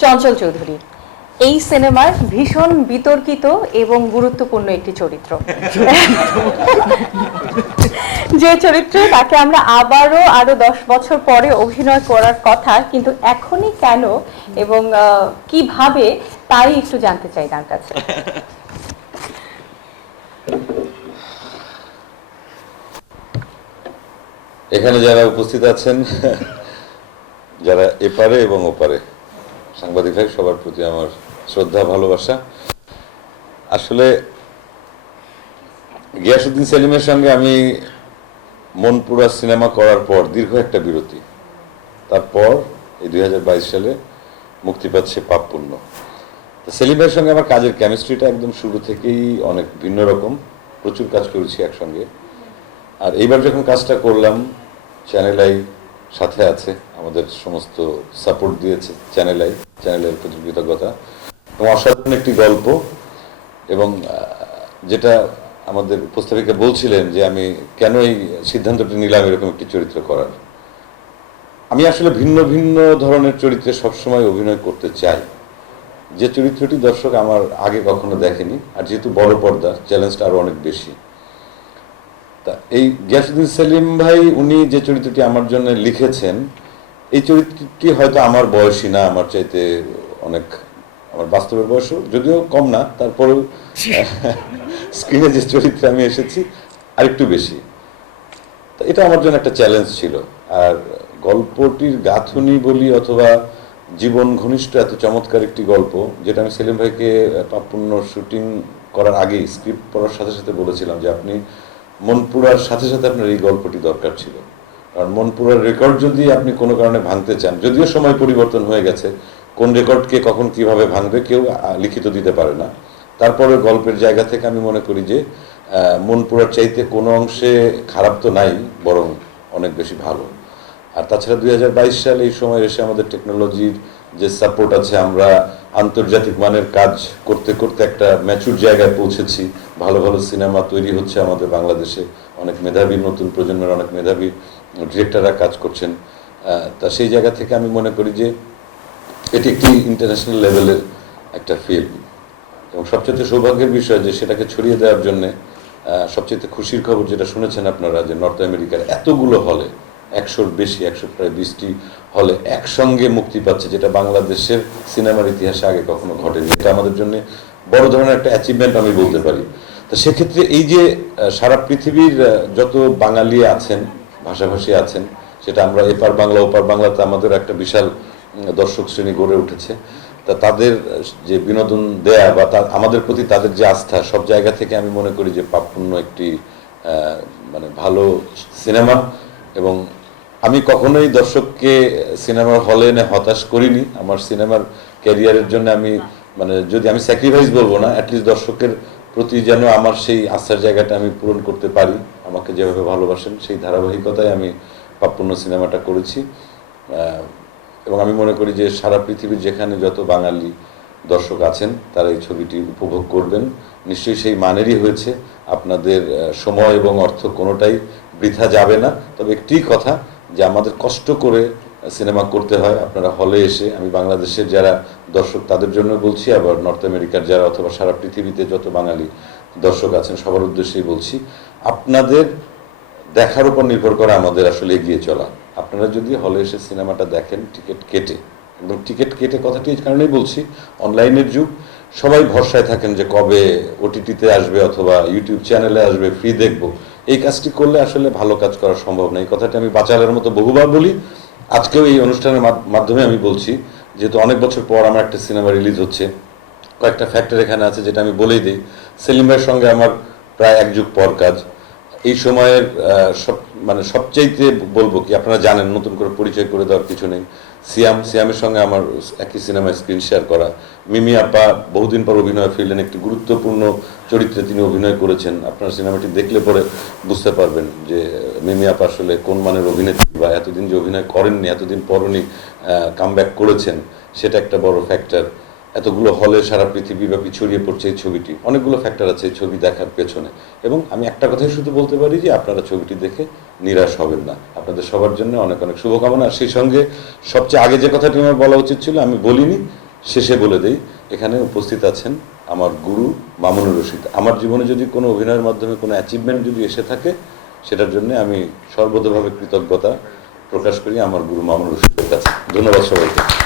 চঞ্চল চৌধুরী। এই সিনেমার ভীষণ বিতর্কিত এবং গুরুত্বপূর্ণ একটি চরিত্র। যে চরিত্রে তাকে আমরা আবারও আরও দশ বছর পরে অভিনয় করার কথা, কিন্তু এখনই কেন এবং কীভাবে তাই একটু জানতে চাই তার কাছে। এখানে যারা উপস্থিত আছেন, যারা এপারে এবং ওপারে সাংবাদিক ভাই সবার প্রতি আমার শ্রদ্ধা, ভালোবাসা। আসলে গিয়াসুদ্দিন সেলিমের সঙ্গে আমি মনপুরা সিনেমা করার পর দীর্ঘ একটা বিরতি। তারপর এই দুই হাজার বাইশ সালে মুক্তি পাচ্ছে পাপপুণ্য তো সেলিম ভাইয়ের সঙ্গে আমার কাজের কেমিস্ট্রিটা একদম শুরু থেকেই অনেক ভিন্ন রকম। প্রচুর কাজ করেছি একসঙ্গে। আর এইবার যখন কাজটা করলাম চ্যানেল আই সাথে আছে, আমাদের সমস্ত সাপোর্ট দিয়েছে চ্যানেল আই চ্যানেলের প্রতি কৃতজ্ঞতা এবং অসাধারণ একটি গল্প এবং যেটা আমাদের উপস্থাপিকা বলছিলেন যে আমি কেন এই সিদ্ধান্তটি নিলাম এরকম একটি চরিত্র করার। আমি আসলে ভিন্ন ভিন্ন ধরনের চরিত্রে সবসময় অভিনয় করতে চাই। যে চরিত্রটি দর্শক আমার আগে কখনো দেখেনি, আর যেহেতু বড় পর্দা, চ্যালেঞ্জটা আরও অনেক বেশি। তা এই গিয়াসুদ্দিন সেলিম ভাই, উনি যে চরিত্রটি আমার জন্য লিখেছেন এই চরিত্রটি হয়তো আমার বয়সী না, আমার চাইতে অনেক, আমার বাস্তবের বয়সও যদিও কম না, তারপরেও স্ক্রিনে যে চরিত্রে আমি এসেছি আরেকটু বেশি। এটা আমার জন্য একটা চ্যালেঞ্জ ছিল। আর গল্পটির গাঁথুনি বলি অথবা জীবন ঘনিষ্ঠ এত চমৎকার একটি গল্প, যেটা আমি সেলিম ভাইকে পাপূর্ণ শুটিং করার আগেই স্ক্রিপ্ট পড়ার সাথে সাথে বলেছিলাম যে আপনি মনপুরার সাথে সাথে আপনার এই গল্পটি দরকার ছিল। কারণ মনপুরার রেকর্ড যদি আপনি কোনো কারণে ভাঙতে চান, যদিও সময় পরিবর্তন হয়ে গেছে, কোন রেকর্ডকে কখন কীভাবে ভাঙবে কেউ লিখিত দিতে পারে না। তারপরে গল্পের জায়গা থেকে আমি মনে করি যে মনপুরার চাইতে কোনো অংশে খারাপ তো নাই, বরং অনেক বেশি ভালো। আর তাছাড়া দুই হাজার বাইশ সালে এই সময় এসে আমাদের টেকনোলজির যে সাপোর্ট আছে, আমরা আন্তর্জাতিক মানের কাজ করতে করতে একটা ম্যাচুর জায়গায় পৌঁছেছি। ভালো ভালো সিনেমা তৈরি হচ্ছে আমাদের বাংলাদেশে। অনেক মেধাবী, নতুন প্রজন্মের অনেক মেধাবী ডিরেক্টররা কাজ করছেন তা সেই জায়গা থেকে আমি মনে করি যে এটি একটি ইন্টারন্যাশনাল লেভেলের একটা ফিল্ম এবং সবচেয়ে সৌভাগ্যের বিষয় যে সেটাকে ছড়িয়ে দেওয়ার জন্য সবচেয়ে খুশির খবর যেটা শুনেছেন আপনারা যে নর্থ আমেরিকার এতগুলো হলে একশোর বেশি, একশো প্রায় বিশটি হলে একসঙ্গে মুক্তি পাচ্ছে, যেটা বাংলাদেশের সিনেমার ইতিহাসে আগে কখনো ঘটেনি। এটা আমাদের জন্য বড় ধরনের একটা অ্যাচিভমেন্ট আমি বলতে পারি। তো সেক্ষেত্রে এই যে সারা পৃথিবীর যত বাঙালি আছেন ভাষাভাষী আছেন। সেটা আমরা এপার বাংলা, ওপার বাংলাতে আমাদের একটা বিশাল দর্শক শ্রেণি গড়ে উঠেছে। তা তাদের, যে বিনোদন দেয়া বা আমাদের প্রতি তাদের যে আস্থা, সব জায়গা থেকে আমি মনে করি যে পাপপূর্ণ একটি মানে ভালো সিনেমা। এবং আমি কখনোই দর্শককে সিনেমার হলে এনে হতাশ করিনি। আমার সিনেমার ক্যারিয়ারের জন্য আমি মানে যদি আমি স্যাক্রিফাইস বলব না অ্যাটলিস্ট দর্শকের প্রতি যেন আমার সেই আস্থার জায়গাটা আমি পূরণ করতে পারি, আমাকে যেভাবে ভালোবাসেন সেই ধারাবাহিকতায় আমি পাপপূর্ণ সিনেমাটা করেছি। এবং আমি মনে করি যে সারা পৃথিবীর যেখানে যত বাঙালি দর্শক আছেন, তারা এই ছবিটি উপভোগ করবেন। নিশ্চয়ই সেই মানেরই হয়েছে, আপনাদের সময় এবং অর্থ কোনোটাই বৃথা যাবে না। তবে একটি কথা, যে আমাদের কষ্ট করে সিনেমা করতে হয়, আপনারা হলে এসে, আমি বাংলাদেশের যারা দর্শক, তাদের জন্য বলছি, আবার নর্থ আমেরিকার যারা অথবা সারা পৃথিবীতে যত বাঙালি দর্শক আছেন, সবার উদ্দেশ্যেই বলছি, আপনাদের দেখার উপর নির্ভর করে আমাদের আসলে এগিয়ে চলা। আপনারা যদি হলে এসে সিনেমাটা দেখেন, টিকিট কেটে, এবং টিকিট কেটে কথাটি এই কারণেই বলছি, অনলাইনের যুগ, সবাই ভরসায় থাকেন যে কবে ওটিটিতে আসবে অথবা ইউটিউব চ্যানেলে আসবে, ফ্রি দেখব। এই কাজটি করলে আসলে ভালো কাজ করা সম্ভব না। এই কথাটি আমি বাচালের মতো বহুবার বলি আজকেও এই অনুষ্ঠানের মাধ- মাধ্যমে আমি বলছি, যেহেতু অনেক বছর পর আমার একটা সিনেমা রিলিজ হচ্ছে, কয়েকটা ফ্যাক্টর এখানে আছে যেটা আমি বলেই দিই। সেলিম ভাইয়ের সঙ্গে আমার প্রায় এক যুগ পর কাজ। এই সময়ের সব মানে সবচাইতে বলব কি, আপনারা জানেন, নতুন করে পরিচয় করে দেওয়ার কিছু নেই। সিয়াম, সিয়ামের সঙ্গে আমার একই সিনেমায় স্ক্রিন শেয়ার করা। মিমি আপা বহুদিন পর অভিনয় ফিরলেন, একটি গুরুত্বপূর্ণ চরিত্রে তিনি অভিনয় করেছেন। আপনার সিনেমাটি দেখলে পরে বুঝতে পারবেন যে, মিমি আপা আসলে কোন মানের অভিনেত্রী বা এতদিন যে অভিনয় করেননি, এতদিন পর উনি কাম করেছেন, সেটা একটা বড় ফ্যাক্টর এতগুলো হলে সারা পৃথিবীব্যাপী ছড়িয়ে পড়ছে এই ছবিটি। অনেকগুলো ফ্যাক্টর আছে এই ছবি দেখার পেছনে। এবং আমি একটা কথাই শুধু বলতে পারি যে, আপনারা ছবিটি দেখে নিরাশ হবেন না। আপনাদের সবার জন্য অনেক অনেক শুভকামনা। আর সেই সঙ্গে সবচেয়ে আগে যে কথাটি আমার বলা উচিত ছিল, আমি বলিনি, শেষে বলে দেই, এখানে উপস্থিত আছেন আমার গুরু মামুনুর রশিদ। আমার জীবনে যদি কোনো অভিনয়ের মাধ্যমে কোনো অ্যাচিভমেন্ট যদি এসে থাকে, সেটার জন্য আমি সর্বতভাবে কৃতজ্ঞতা প্রকাশ করি আমার গুরু মামুনুর রশিদের কাছে। ধন্যবাদ সবাইকে।